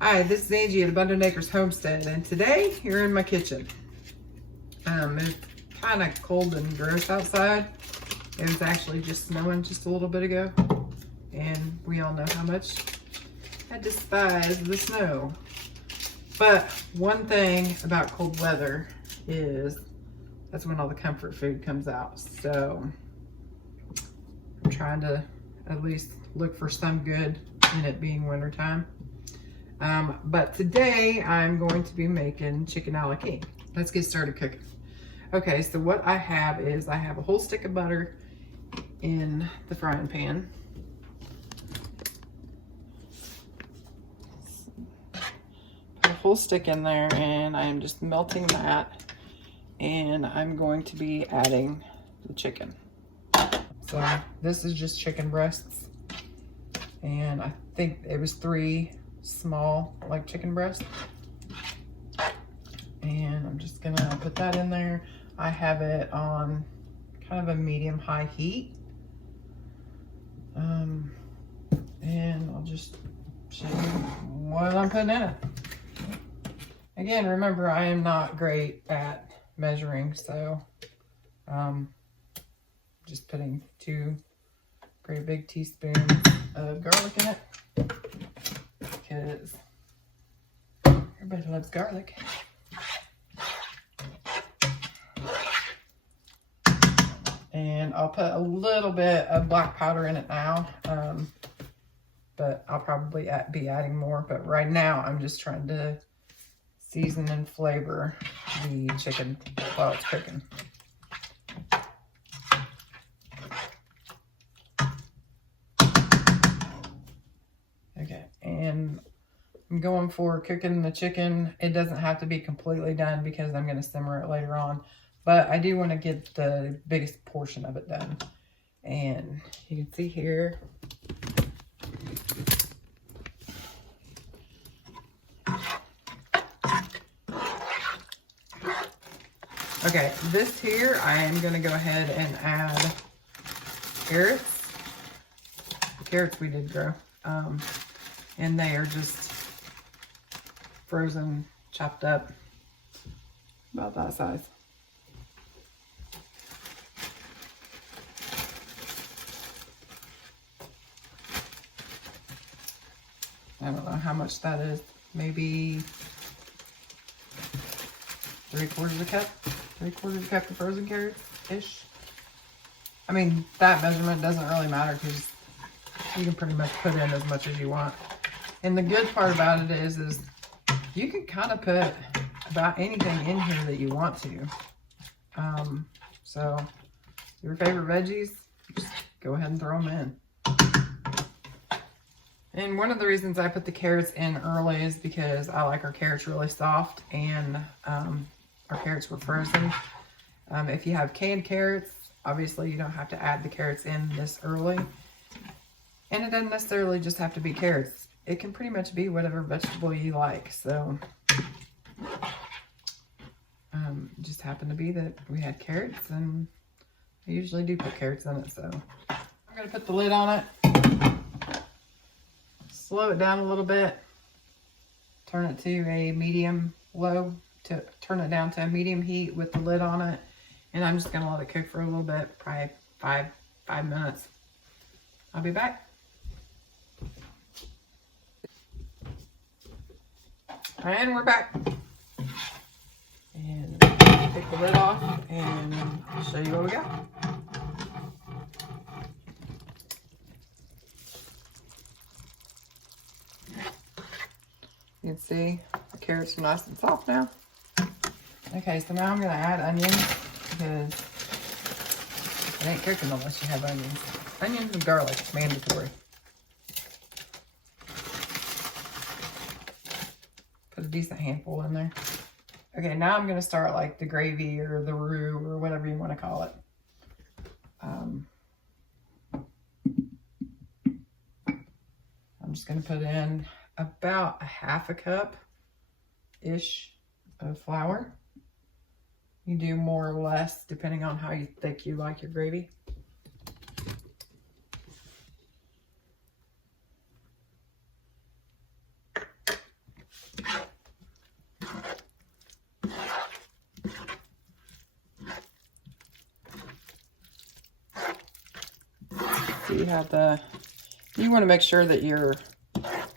Hi, this is Angie at Abundant Acres Homestead, and today you're in my kitchen. It's kind of cold and gross outside. It was actually just snowing just a little bit ago, and we all know how much I despise the snow. But one thing about cold weather is that's when all the comfort food comes out. So I'm trying to at least look for some good in it being wintertime. But today I'm going to be making chicken a la king. Let's get started cooking. Okay, so what I have is I have a whole stick of butter in the frying pan. Put a whole stick in there and I'm just melting that, and I'm going to be adding the chicken. So this is just chicken breasts, and I think it was 3 small like chicken breast, and I'm just gonna put that in there. I have it on kind of a medium high heat, and I'll just show you what I'm putting in it. Again, remember, I am not great at measuring, so just putting 2 great big teaspoons of garlic in it, because everybody loves garlic. And I'll put a little bit of black powder in it now, but I'll probably be adding more. But right now I'm just trying to season and flavor the chicken while it's cooking. Okay, and I'm going for cooking the chicken. It doesn't have to be completely done because I'm going to simmer it later on, but I do want to get the biggest portion of it done. And you can see here, okay, this here I am going to go ahead and add carrots. The carrots we did grow. And they are just frozen, chopped up, about that size. I don't know how much that is. Maybe 3/4 cup? 3/4 cup of frozen carrots-ish. I mean, that measurement doesn't really matter because you can pretty much put in as much as you want. And the good part about it is you can kind of put about anything in here that you want to. So your favorite veggies, just go ahead and throw them in. And one of the reasons I put the carrots in early is because I like our carrots really soft, and our carrots were frozen. If you have canned carrots, obviously you don't have to add the carrots in this early. And it doesn't necessarily just have to be carrots. It can pretty much be whatever vegetable you like. So, it just happened to be that we had carrots, and I usually do put carrots in it. So, I'm going to put the lid on it. Slow it down a little bit. Turn it to a medium-low. Turn it down to a medium heat with the lid on it. And I'm just going to let it cook for a little bit, probably five minutes. I'll be back. And we're back. And take the lid off and show you what we got. You can see the carrots are nice and soft now. Okay, so now I'm going to add onions because it ain't cooking unless you have onions. Onions and garlic, mandatory. Put a decent handful in there. Okay, now I'm going to start like the gravy or the roux or whatever you want to call it. I'm just going to put in about a 1/2 cup-ish of flour. You do more or less depending on how thick you like your gravy. See how you want to make sure that your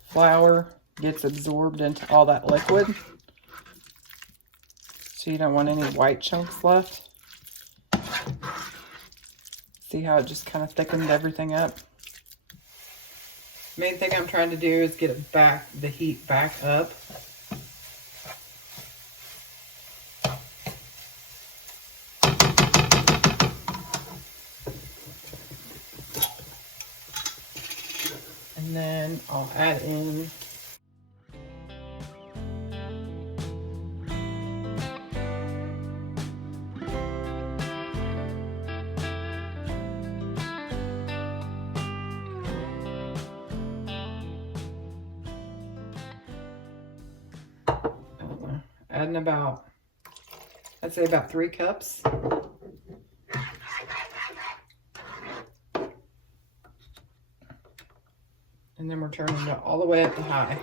flour gets absorbed into all that liquid. So you don't want any white chunks left. See how it just kind of thickened everything up? Main thing I'm trying to do is get it back, the heat back up. And then I'll add in about, I'd say about 3 cups. And then we're turning it all the way up to high.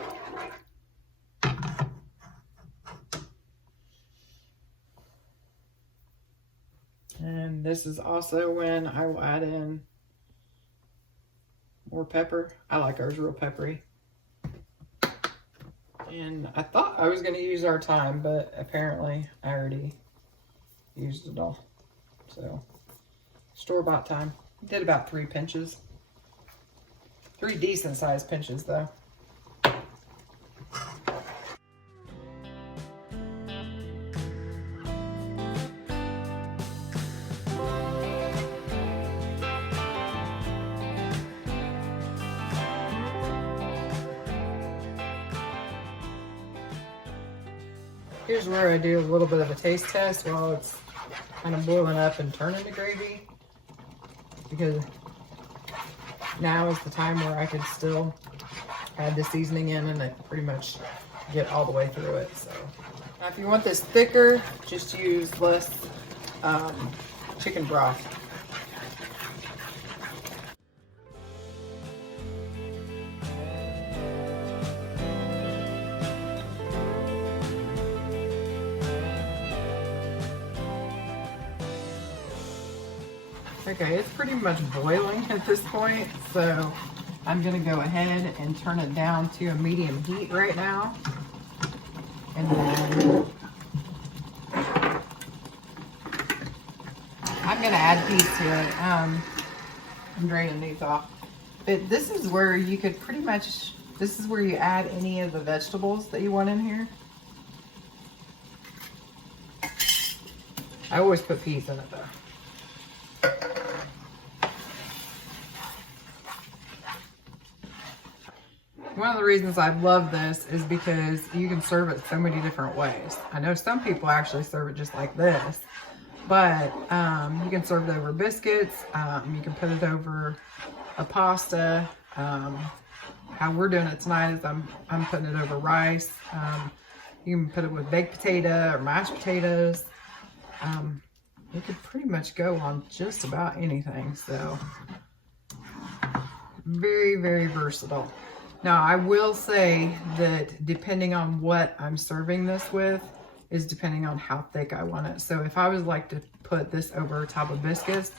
And this is also when I will add in more pepper. I like ours real peppery. And I thought I was going to use our thyme, but apparently I already used it all. So, store-bought thyme. Did about 3 pinches. 3 decent-sized pinches, though. Here's where I do a little bit of a taste test while it's kind of boiling up and turning to gravy, because now is the time where I could still add the seasoning in and it pretty much get all the way through it. So now if you want this thicker, just use less chicken broth. Okay, it's pretty much boiling at this point, so I'm gonna go ahead and turn it down to a medium heat right now. And then I'm gonna add these to it. I'm draining these off. But this is where you could pretty much, this is where you add any of the vegetables that you want in here. I always put peas in it though. One of the reasons I love this is because you can serve it so many different ways. I know some people actually serve it just like this, but you can serve it over biscuits. You can put it over a pasta. How we're doing it tonight is I'm putting it over rice. You can put it with baked potato or mashed potatoes. It could pretty much go on just about anything. So very, very versatile. Now, I will say that depending on what I'm serving this with is depending on how thick I want it. So if I was like to put this over top of biscuits,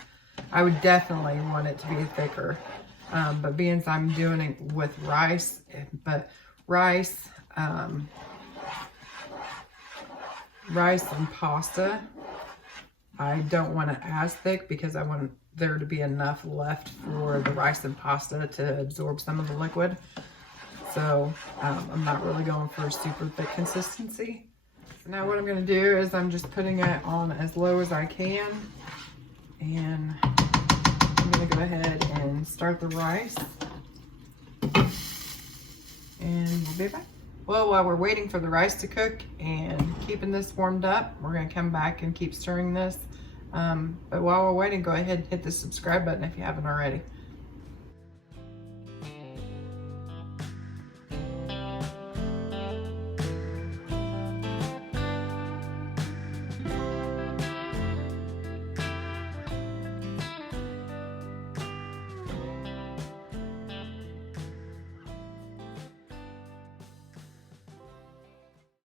I would definitely want it to be thicker. But being as I'm doing it with rice, rice and pasta, I don't want it as thick because I want there to be enough left for the rice and pasta to absorb some of the liquid. So I'm not really going for a super thick consistency. So now what I'm going to do is I'm just putting it on as low as I can. And I'm going to go ahead and start the rice. And we'll be back. Well, while we're waiting for the rice to cook and keeping this warmed up, we're going to come back and keep stirring this. But while we're waiting, go ahead and hit the subscribe button if you haven't already.